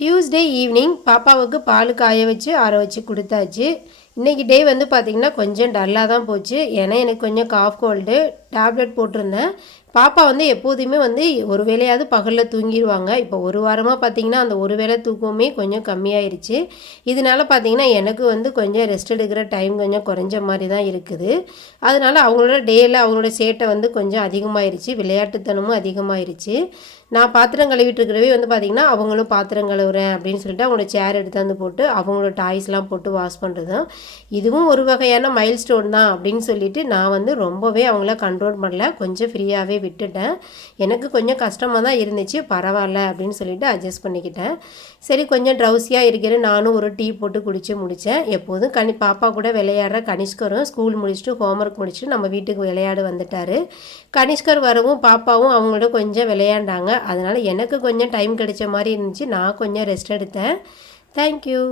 Tuesday evening பாப்பாவுக்கு பால் காய வச்சு ஆற வச்சு கொடுத்தாச்சு. இன்றைக்கி டே வந்து பார்த்திங்கன்னா கொஞ்சம் டல்லாக தான் போச்சு. ஏன்னா எனக்கு கொஞ்சம் காஃப் கோல்டு டேப்லெட் போட்டிருந்தேன். பாப்பா வந்து எப்போதுமே வந்து ஒரு வேளையாவது பகலில் தூங்கிடுவாங்க. இப்போ ஒரு வாரமாக பார்த்திங்கன்னா அந்த ஒரு வேளை தூக்கமே கொஞ்சம் கம்மியாயிருச்சு. இதனால பார்த்திங்கன்னா எனக்கு வந்து கொஞ்சம் ரெஸ்ட் எடுக்கிற டைம் கொஞ்சம் குறைஞ்ச மாதிரி தான் இருக்குது. அதனால் அவங்களோட டேயில் அவங்களோட சேட்டை வந்து கொஞ்சம் அதிகமாகிருச்சு, விளையாட்டுத்தனமும் அதிகமாகிருச்சு. நான் பாத்திரம் கழுவிட்டு இருக்கிறவே வந்து பார்த்திங்கன்னா அவங்களும் பாத்திரம் கழுவுறேன் அப்படின்னு சொல்லிட்டு அவங்களோட சேர் எடுத்தாந்து போட்டு அவங்களோட டாய்ஸ்லாம் போட்டு வாஷ் பண்ணுறதும் இதுவும் ஒரு வகையான மைல் ஸ்டோன் தான் அப்படின்னு சொல்லிட்டு நான் வந்து ரொம்பவே அவங்கள கண்ட்ரோல் பண்ணல, கொஞ்சம் ஃப்ரீயாகவே விட்டுட்டேன். எனக்கு கொஞ்சம் கஷ்டமாக தான் இருந்துச்சு, பரவாயில்ல அப்படின்னு சொல்லிட்டு அட்ஜஸ்ட் பண்ணிக்கிட்டேன். சரி கொஞ்சம் ட்ரௌசியாக இருக்கிறேன், நானும் ஒரு டீ போட்டு குடித்து முடித்தேன். எப்போதும் பாப்பா கூட விளையாடுற கனிஷ்கரும் ஸ்கூல் முடிச்சுட்டு ஹோம்ஒர்க் முடிச்சுட்டு நம்ம வீட்டுக்கு விளையாட வந்துட்டார். கனிஷ்கர் வரவும் பாப்பாவும் அவங்களோட கொஞ்சம் விளையாண்டாங்க. அதனால் எனக்கு கொஞ்சம் டைம் கிடைச்ச மாதிரி இருந்துச்சு. நான் கொஞ்சம் ரெஸ்ட் எடுத்தேன். தேங்க்யூ.